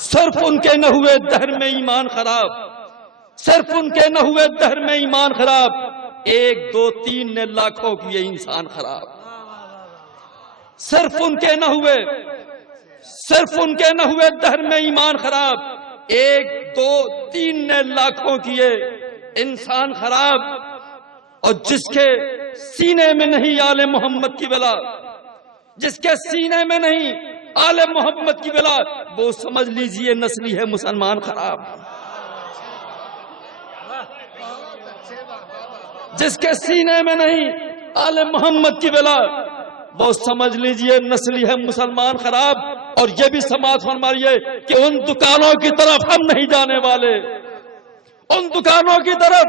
صرف ان کے نہ ہوئے دہر میں ایمان خراب، صرف ان کے نہ ہوئے دہر میں ایمان خراب، 1 2 3 نے لاکھوں کیے انسان خراب۔ صرف ان کے نہ ہوئے دہر میں ایمان خراب، 1 2 3 نے لاکھوں کیے انسان خراب۔ اور جس کے سینے میں نہیں آل محمد کی ولا، جس کے سینے میں نہیں آل محمد کی ولا، وہ سمجھ لیجئے نسلی ہے مسلمان خراب۔ جس کے سینے میں نہیں آل محمد کی ولا، وہ سمجھ لیجئے نسلی ہے مسلمان خراب۔ اور یہ بھی سماعت فرمائیے کہ ان دکانوں کی طرف ہم نہیں جانے والے، ان دکانوں کی طرف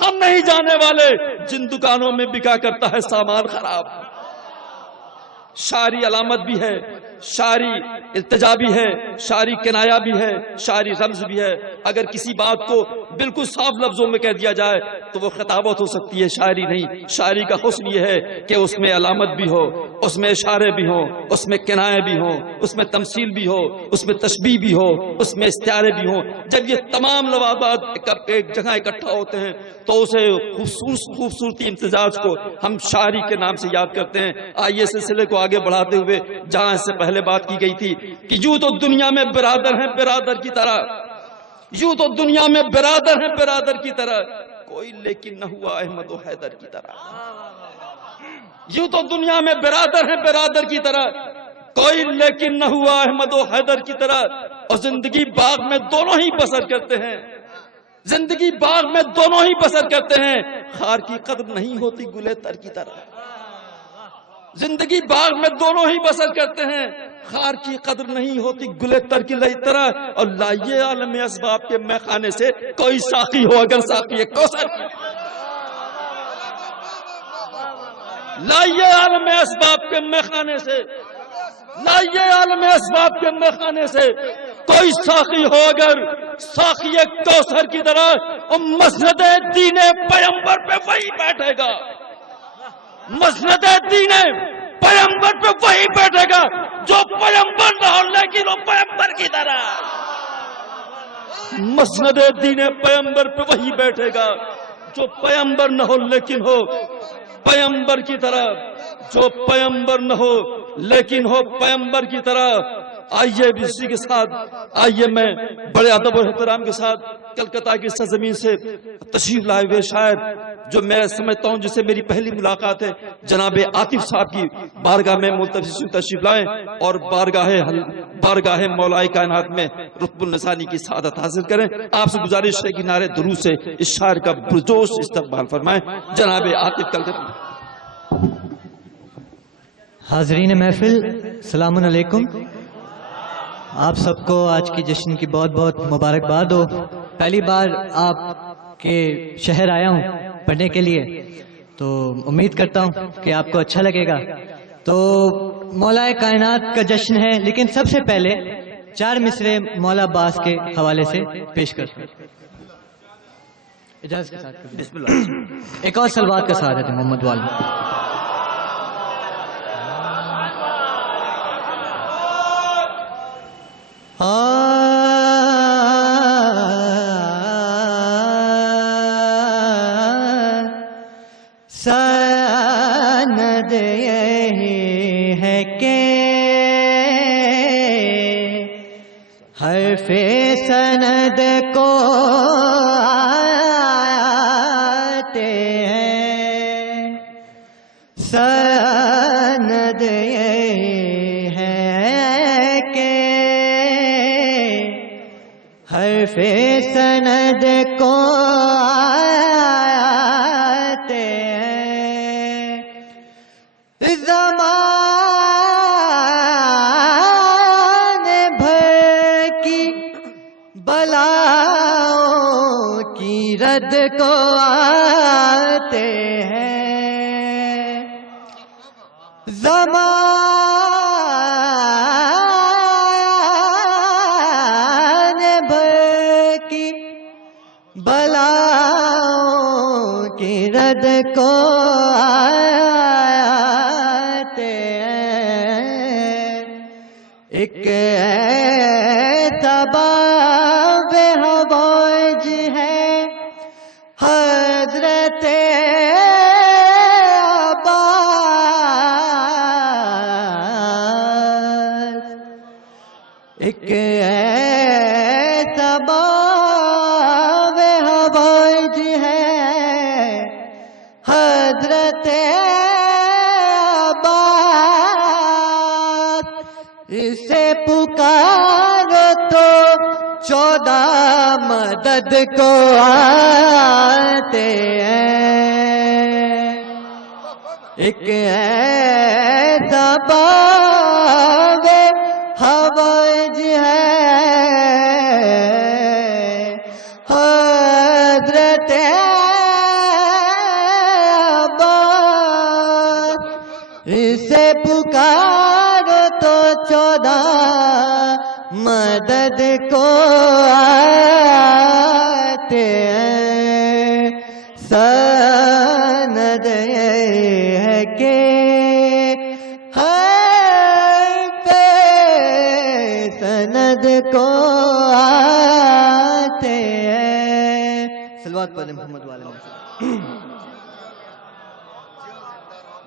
ہم نہیں جانے والے جن دکانوں میں بکا کرتا ہے سامان خراب۔ شاعری علامت بھی ہے، شاعری التجا بھی ہے، شاعری کنایا بھی ہے، شاعری رمز بھی ہے۔ اگر کسی بات کو بالکل صاف لفظوں میں کہہ دیا جائے تو وہ خطابت ہو سکتی ہے، شاعری نہیں۔ شاعری کا حسن یہ ہے کہ اس میں علامت بھی ہو، اس میں اشارے بھی ہوں، اس میں کنایے بھی ہوں، اس میں تمثیل بھی ہو، اس میں تشبیہ بھی ہو، اس میں استعارے بھی ہوں۔ جب یہ تمام لوازمات ایک جگہ اکٹھا ہوتے ہیں تو اسے خوبصورتی امتزاج کو ہم شاعری کے نام سے یاد کرتے ہیں۔ آئیے سلسلے کو آگے بڑھاتے ہوئے جہاں اس سے پہلے بات کی گئی تھی کہ یوں تو دنیا میں برادر ہیں برادر کی طرح، یوں تو دنیا میں برادر ہیں برادر کی طرح، کوئی لیکن نہ ہوا احمد و حیدر کی طرح۔ یوں تو دنیا میں برادر ہیں برادر کی طرح، کوئی لیکن نہ ہوا احمد و حیدر کی طرح۔ اور زندگی باغ میں دونوں ہی بسر کرتے ہیں، زندگی باغ میں دونوں ہی بسر کرتے ہیں، خار کی قدر نہیں ہوتی گلے تر کی طرح۔ زندگی باغ میں دونوں ہی بسر کرتے ہیں، خار کی قدر نہیں ہوتی گلے تر کی طرح۔ اور لائیے عالم اسباب کے میخانے سے کوئی ساقی ہو اگر ساقی کوثر، لائیے عالم اسباب کے میخانے سے، لائیے عالم اسباب کے میخانے سے کوئی ساقی ہو اگر ساقی کوثر کی طرح۔ مسند دین پیغمبر پہ وہی بیٹھے گا، مسند دین پیغمبر پہ وہی بیٹھے گا جو پیغمبر نہ ہو لیکن وہ پیغمبر کی طرح۔ مسند دین پیغمبر پہ وہی بیٹھے گا جو پیغمبر نہ ہو لیکن ہو پیغمبر کی طرح، جو پیغمبر نہ ہو لیکن ہو پیغمبر کی طرح۔ آئیے اسی کے ساتھ، آئیے میں بڑے ادب و احترام کے ساتھ کلکتہ کی سرزمین سے تشریف لائے ہوئے شاعر جو میں سمجھتا ہوں جسے میری پہلی ملاقات ہے، جناب عاطف صاحب کی بارگاہ میں ملتمس تشریف لائیں اور بارگاہ مولا کائنات میں رتب النسانی کی سعادت حاصل کریں۔ آپ سے گزارش ہے کہ نعرے درود سے اس شاعر کا پرجوش استقبال فرمائیں۔ جناب عاطف کلکتہ۔ حاضرین محفل السلام علیکم، آپ سب کو آج کی جشن کی بہت بہت مبارکباد ہو۔ پہلی بار آپ کے شہر آیا ہوں پڑھنے کے لیے تو امید کرتا ہوں کہ آپ کو اچھا لگے گا۔ تو مولا کائنات کا جشن ہے لیکن سب سے پہلے 4 مصرے مولا عباس کے حوالے سے پیش کرتے ہیں۔ اجازت کے ساتھ بسم اللہ۔ ایک اور سلوات کا ساتھ ہے محمد والی۔ سند یہی ہے کہ حرف سند کو آتے ہیں، سند یہی ہے کہ حرف سند کو آتے ہیں، زمان بھر کی بلاؤں کی رد کو آتے ہیں، زمان بھر کی بلاؤں کی رد کو آتے ہیں، ایک ایسا سباب حوائج ہے حضرت عباس، ایک ایسا باب حوائج ہے حضرت عباس، اسے پکارو تو 14 مدد کو آتے ہیں، ایک ایسا باب حوائج ہے حضرت عباس، اسے پکارو تو 14 مدد کو آتے ہیں، سند یہ ہے کہ ہر پہ سند کو آتے ہیں۔ صلوات پڑھیں محمد والے محمد۔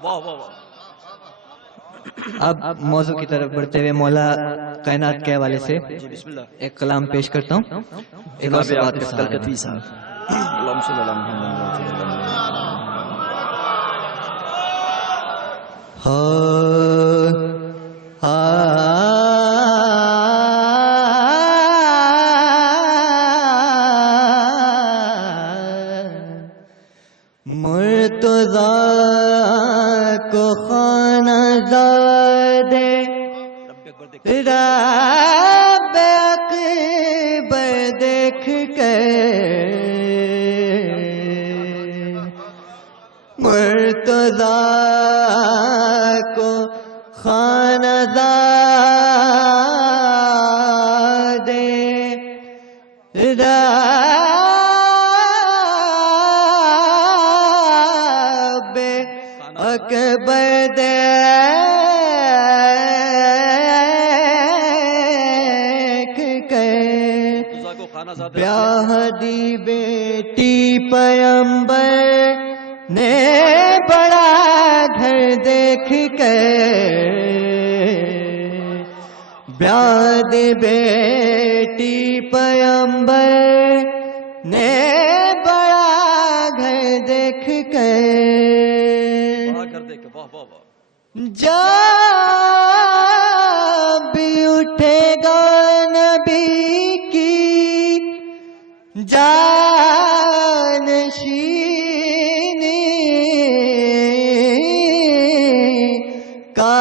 واہ واہ واہ. اب موضوع کی طرف بڑھتے ہوئے مولا کائنات کے حوالے سے جی بسم اللہ. ایک کلام پیش کرتا ہوں، ایک اور جناب بات عاطف کلکتی صاحب. اللہم صلی اللہ علیہ مرتضی کو خانہ زادے رب اکبر دیکھ کر، مرتضی کو خانہ زادے رب اکبر دیکھ کر، کو خانہ زادہ بیاہ دی بیٹی پیمبر نے بڑا گھر دیکھ کر، بیاہ دی بیٹی پیمبر نے بڑا گھر دیکھ کر، بڑا کر دے کے واہ واہ واہ. جب بھی اٹھے گا نبی کی جانشینی کا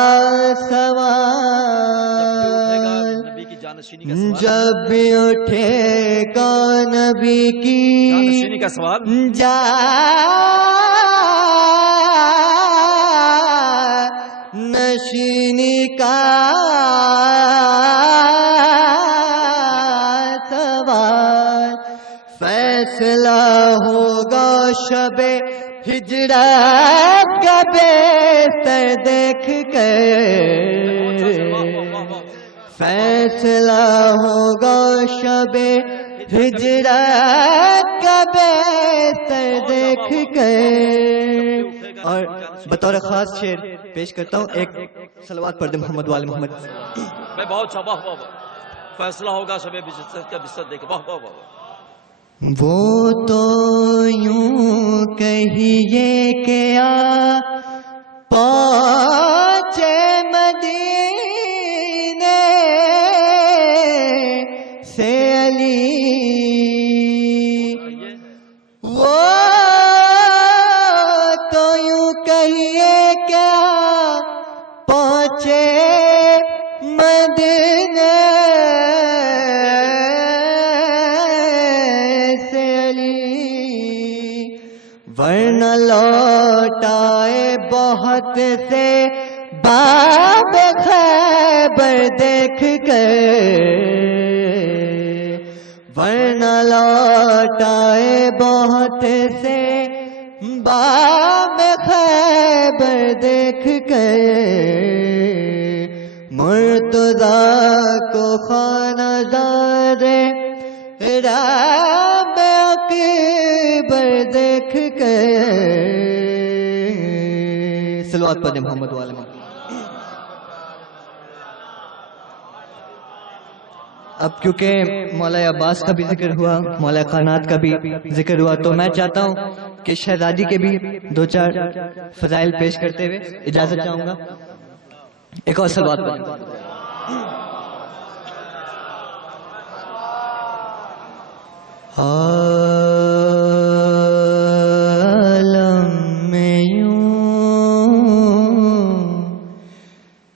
سوال، نبی کی جانشینی کا سوال. جب بھی اٹھے گا نبی کی جانشینی کا سوال. نشینی کا سوال، فیصلہ ہوگا شب ہجرت کا بستر دیکھ کر، فیصلہ ہوگا شب ہجرت کا بستر دیکھ کر، اور بطور خاص شعر پیش کرتا ہوں، ایک صلوات پڑھ دیں محمد والے محمد. میں بہت اچھا. واہ واہ واہ. فیصلہ ہوگا شب بستر کا بستر دیکھ. واہ واہ واہ. وہ تو یوں کہیے کہ آ پہنچے مدینے سے علی، وہ تو یوں کہیے کہ آ پہنچے مدینے سے علی، ورنہ لوٹ آئے بہت سے باب خیبر دیکھ کر، ورنہ لوٹ آئے بہت سے باب خیبر دیکھ کر، مرتضی کو خانہ دار رب اکبر دیکھ کر صلوات پڑھیں محمد والے محمد. اب کیونکہ مولا عباس کا بھی ذکر ہوا، مولا کائنات کا بھی ذکر ہوا، تو میں چاہتا ہوں کہ شہزادی کے بھی دو چار فضائل پیش کرتے ہوئے اجازت چاہوں گا. ایک اور صلوات پڑھیں. عالم میں یوں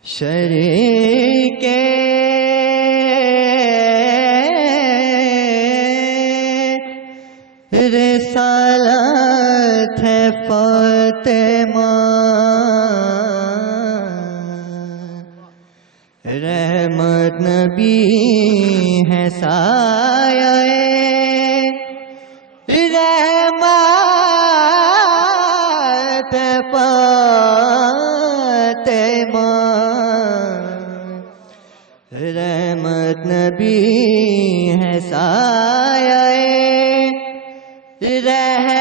شریک رسالت ہے فاطمہ، رحمت نبی ہے سایہ رحمت فاطمہ، رحمت نبی ہے سایہ رحمت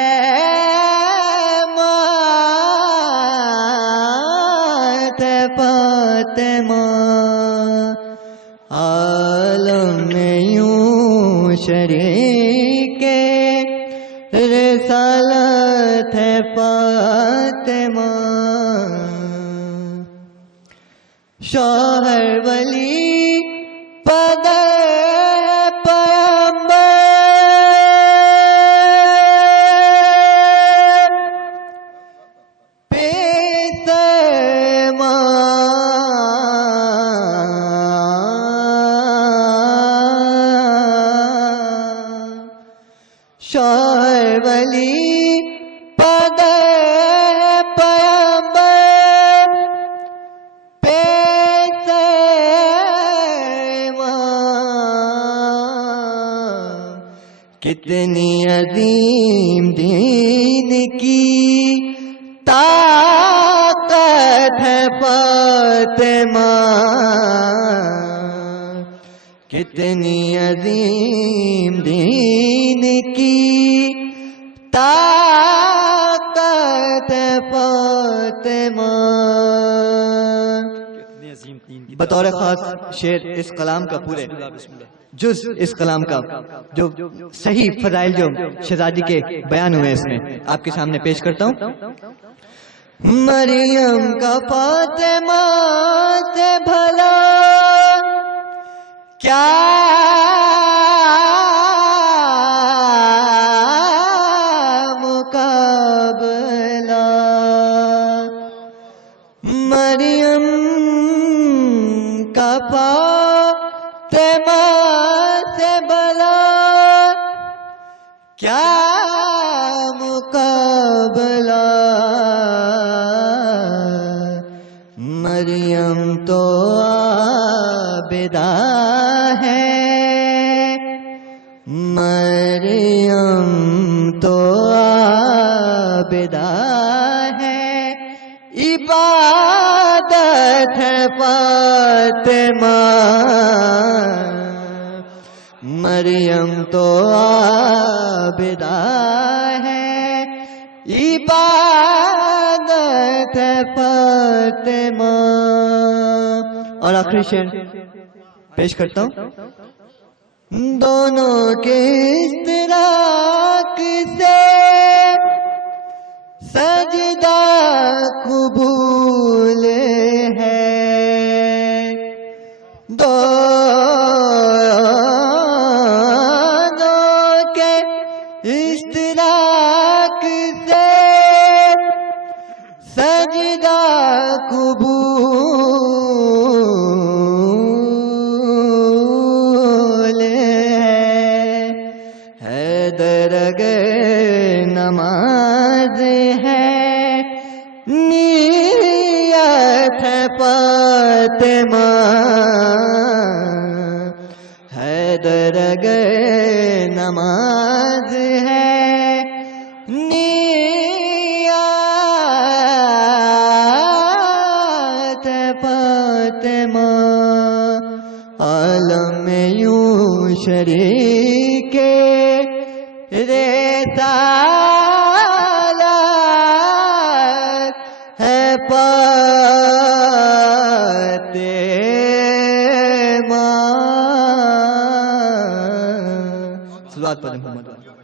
فاطمہ. عالم میں یوں شریک رسالت ہے فاطمہ، شوہر ولی پدر شوہر ولی پدر پیمبر پیسمان، کتنی عظیم دین کی طاقت ہے فاطمہ، کتنی عظیم دین کی طاقت ہے فاطمہ. بطور خاص شعر اس کلام کا پورے جز اس کلام کا جو صحیح فضائل جو شہزادی کے بیان ہوئے اس میں آپ کے سامنے پیش کرتا ہوں. مریم کا فاطمہ سے بھلا کیا مقابلہ، مریم کا فاطمہ سے بھلا کیا مقابلہ، مریم تو عابدہ ہے، مریم تو عابدہ ہے، عبادت ہے فاطمہ، مریم تو عابدہ ہے، عبادت ہے فاطمہ. اور آخری شعر پیش کرتا ہوں. دونوں کے اشتراک سے سجدہ قبول ہے، دونوں کے اشتراک سے سجدہ قبول ہے، درگہ نماز ہے، نیت ہے فاطمہ، درگہ نماز ہے، نیت فاطمہ. عالم میں یوں شریک رسالت ہے فاطمہ. صلوات پڑھیں محمد.